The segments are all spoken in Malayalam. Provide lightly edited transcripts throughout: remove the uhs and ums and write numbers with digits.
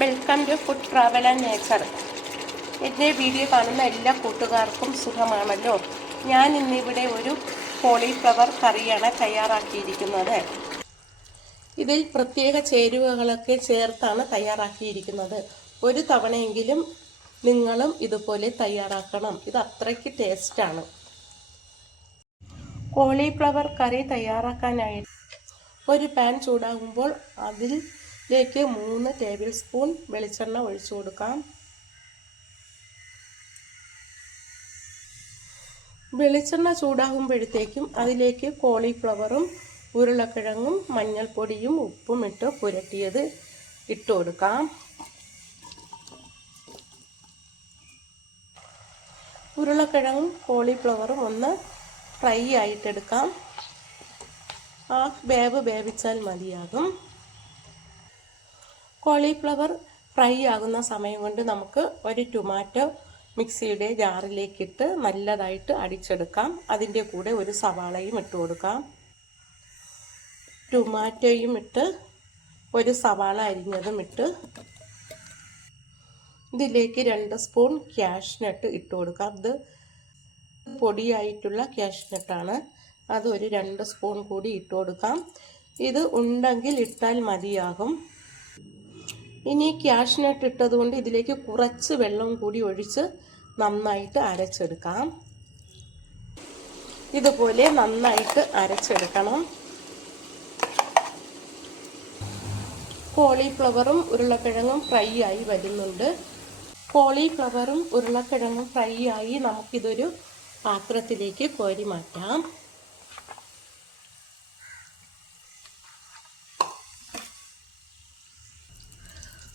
Welcome to food travel and nature. എൻ്റെ വീഡിയോ കാണുന്ന എല്ലാ കൂട്ടുകാർക്കും സുഖമാണല്ലോ. ഞാൻ ഇന്നിവിടെ ഒരു കോളിഫ്ലവർ കറിയാണ് തയ്യാറാക്കിയിരിക്കുന്നത്. ഇതിൽ പ്രത്യേക ചേരുവകളൊക്കെ ചേർത്താണ് തയ്യാറാക്കിയിരിക്കുന്നത്. ഒരു തവണയെങ്കിലും നിങ്ങളും ഇതുപോലെ തയ്യാറാക്കണം. ഇത് അത്രയ്ക്ക് ടേസ്റ്റാണ്. കോളിഫ്ലവർ കറി തയ്യാറാക്കാനായി ഒരു പാൻ ചൂടാകുമ്പോൾ അതിലേക്ക് 3 ടേബിൾ സ്പൂൺ വെളിച്ചെണ്ണ ഒഴിച്ചു കൊടുക്കാം. വെളിച്ചെണ്ണ ചൂടാകുമ്പോഴത്തേക്കും അതിലേക്ക് കോളിഫ്ലവറും ഉരുളക്കിഴങ്ങും മഞ്ഞൾപ്പൊടിയും ഉപ്പും ഇട്ട് പുരട്ടിയത് ഇട്ട് കൊടുക്കാം. ഉരുളക്കിഴങ്ങും കോളിഫ്ലവറും ഒന്ന് ഫ്രൈ ആയിട്ടെടുക്കാം. വേവിച്ചാൽ മതിയാകും. കോളിഫ്ലവർ ഫ്രൈ ആകുന്ന സമയം കൊണ്ട് നമുക്ക് ഒരു ടൊമാറ്റോ മിക്സിയുടെ ജാറിലേക്കിട്ട് നല്ലതായിട്ട് അടിച്ചെടുക്കാം. അതിൻ്റെ കൂടെ ഒരു സവാളയും ഇട്ട് കൊടുക്കാം. ടൊമാറ്റോയും ഇട്ട് ഒരു സവാള അരിഞ്ഞതും ഇട്ട് ഇതിലേക്ക് 2 സ്പൂൺ കാഷ്നട്ട് ഇട്ട് കൊടുക്കാം. ഇത് പൊടിയായിട്ടുള്ള കാഷ്നട്ടാണ്. അത് ഒരു 2 സ്പൂൺ കൂടി ഇട്ട് കൊടുക്കാം. ഇത് ഉണ്ടെങ്കിൽ ഇട്ടാൽ മതിയാകും. ഇനി കാഷ്നട്ട് ഇട്ടതുകൊണ്ട് ഇതിലേക്ക് കുറച്ച് വെള്ളം കൂടി ഒഴിച്ച് നന്നായിട്ട് അരച്ചെടുക്കാം. ഇതുപോലെ നന്നായിട്ട് അരച്ചെടുക്കണം. കോളിഫ്ലവറും ഉരുളക്കിഴങ്ങും ഫ്രൈ ആയി വരുന്നുണ്ട്. കോളിഫ്ലവറും ഉരുളക്കിഴങ്ങും ഫ്രൈ ആയി നമുക്കിതൊരു പാത്രത്തിലേക്ക് കോരി മാറ്റാം.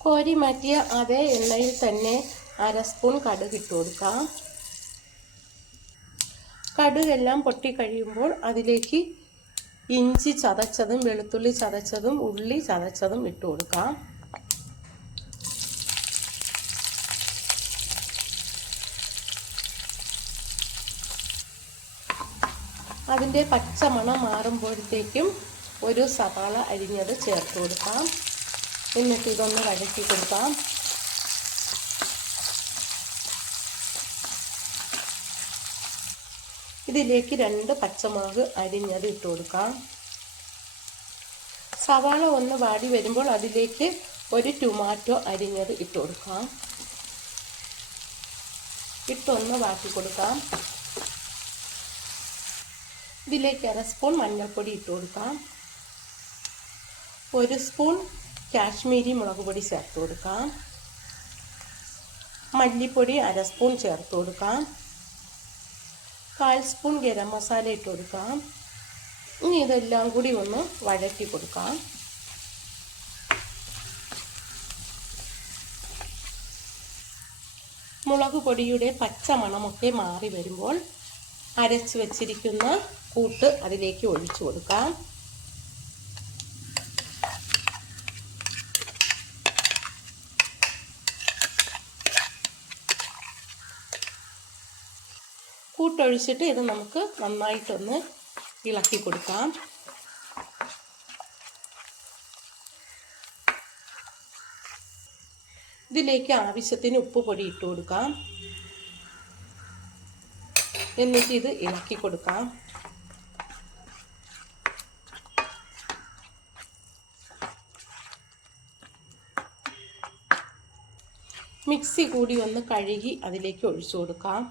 കോരി മാറ്റിയ അതേ എണ്ണയിൽ തന്നെ 1/2 സ്പൂൺ കടുക് ഇട്ട് കൊടുക്കാം. കടുകെല്ലാം പൊട്ടിക്കഴിയുമ്പോൾ അതിലേക്ക് ഇഞ്ചി ചതച്ചതും വെളുത്തുള്ളി ചതച്ചതും ഉള്ളി ചതച്ചതും ഇട്ട് കൊടുക്കാം. അതിൻ്റെ പച്ചമണം മാറുമ്പോഴത്തേക്കും ഒരു സവാള അരിഞ്ഞത് ചേർത്ത് കൊടുക്കാം. എന്നിട്ട് ഇതൊന്ന് വഴറ്റി കൊടുക്കാം. ഇതിലേക്ക് 2 പച്ചമുളക് അരിഞ്ഞത് ഇട്ട് കൊടുക്കാം. സവാള ഒന്ന് വാടി വരുമ്പോൾ അതിലേക്ക് ഒരു ടൊമാറ്റോ അരിഞ്ഞത് ഇട്ട് കൊടുക്കാം. ഇട്ടൊന്ന് വാട്ടി കൊടുക്കാം. ഇതിലേക്ക് 1/2 സ്പൂൺ മഞ്ഞൾപ്പൊടി ഇട്ട് കൊടുക്കാം. 1 സ്പൂൺ കാശ്മീരി മുളക് പൊടി ചേർത്ത് കൊടുക്കാം. മല്ലിപ്പൊടി 1/2 സ്പൂൺ ചേർത്ത് കൊടുക്കാം. 1/4 സ്പൂൺ ഗരം മസാല ഇട്ട് കൊടുക്കാം. ഇനി ഇതെല്ലാം കൂടി ഒന്ന് വഴറ്റി കൊടുക്കാം. മുളക് പൊടിയുടെ പച്ച മണമൊക്കെ മാറി വരുമ്പോൾ അരച്ച് വെച്ചിരിക്കുന്ന കൂട്ട് അതിലേക്ക് ഒഴിച്ചു കൊടുക്കാം. കൂട്ടൊഴിച്ചിട്ട് ഇത് നമുക്ക് നന്നായിട്ടൊന്ന് ഇളക്കി കൊടുക്കാം. ഇതിലേക്ക് ആവശ്യത്തിന് ഉപ്പ് പൊടി ഇട്ട് കൊടുക്കാം. എന്നിട്ട് ഇത് ഇളക്കി കൊടുക്കാം. മിക്സി കൂടി ഒന്ന് കഴുകി അതിലേക്ക് ഒഴിച്ചു കൊടുക്കാം.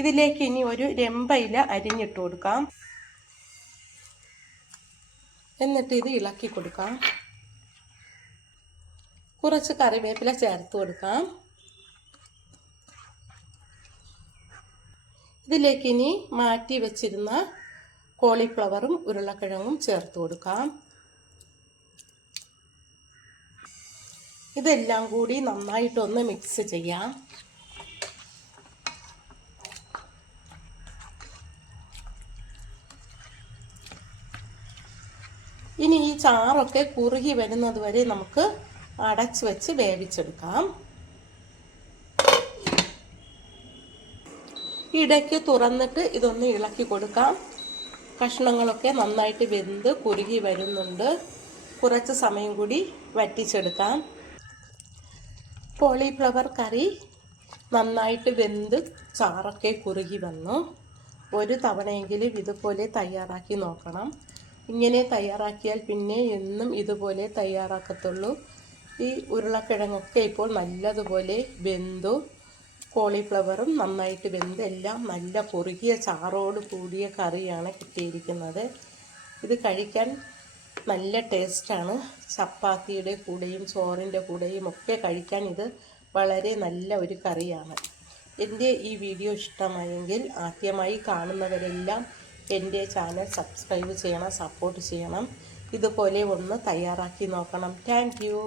ഇതിലേക്ക് ഇനി ഒരു രമ്പയില അരിഞ്ഞിട്ട് കൊടുക്കാം. എന്നിട്ട് ഇത് ഇളക്കി കൊടുക്കാം. കുറച്ച് കറിവേപ്പില ചേർത്ത് കൊടുക്കാം. ഇതിലേക്ക് ഇനി മാറ്റി വെച്ചിരുന്ന കോളിഫ്ലവറും ഉരുളക്കിഴങ്ങും ചേർത്ത് കൊടുക്കാം. ഇതെല്ലാം കൂടി നന്നായിട്ടൊന്ന് മിക്സ് ചെയ്യാം. ഇനി ഈ ചാറൊക്കെ കുറുകി വരുന്നത് വരെ നമുക്ക് അടച്ചു വെച്ച് വേവിച്ചെടുക്കാം. ഇടയ്ക്ക് തുറന്നിട്ട് ഇതൊന്ന് ഇളക്കി കൊടുക്കാം. കഷ്ണങ്ങളൊക്കെ നന്നായിട്ട് വെന്ത് കുറുകി വരുന്നുണ്ട്. കുറച്ച് സമയം കൂടി വറ്റിച്ചെടുക്കാം. കോളിഫ്ലവർ കറി നന്നായിട്ട് വെന്ത് ചാറൊക്കെ കുറുകി വന്നു. ഒരു തവണയെങ്കിലും ഇതുപോലെ തയ്യാറാക്കി നോക്കണം. ഇങ്ങനെ തയ്യാറാക്കിയാൽ പിന്നെ എന്നും ഇതുപോലെ തയ്യാറാക്കത്തുള്ളൂ. ഈ ഉരുളക്കിഴങ്ങൊക്കെ ഇപ്പോൾ നല്ലതുപോലെ വെന്തു. കോളിഫ്ലവറും നന്നായിട്ട് വെന്ത് എല്ലാം നല്ല കുറുകിയ ചാറോട് കൂടിയ കറിയാണ് കിട്ടിയിരിക്കുന്നത്. ഇത് കഴിക്കാൻ നല്ല ടേസ്റ്റാണ്. ചപ്പാത്തിയുടെ കൂടെയും ചോറിൻ്റെ കൂടെയും ഒക്കെ കഴിക്കാൻ ഇത് വളരെ നല്ല ഒരു കറിയാണ്. എൻ്റെ ഈ വീഡിയോ ഇഷ്ടമായെങ്കിൽ ആദ്യമായി കാണുന്നവരെല്ലാം എൻ്റെ ചാനൽ സബ്സ്ക്രൈബ് ചെയ്യണം, സപ്പോർട്ട് ചെയ്യണം. ഇതുപോലെ ഒന്ന് തയ്യാറാക്കി നോക്കണം. Thank you.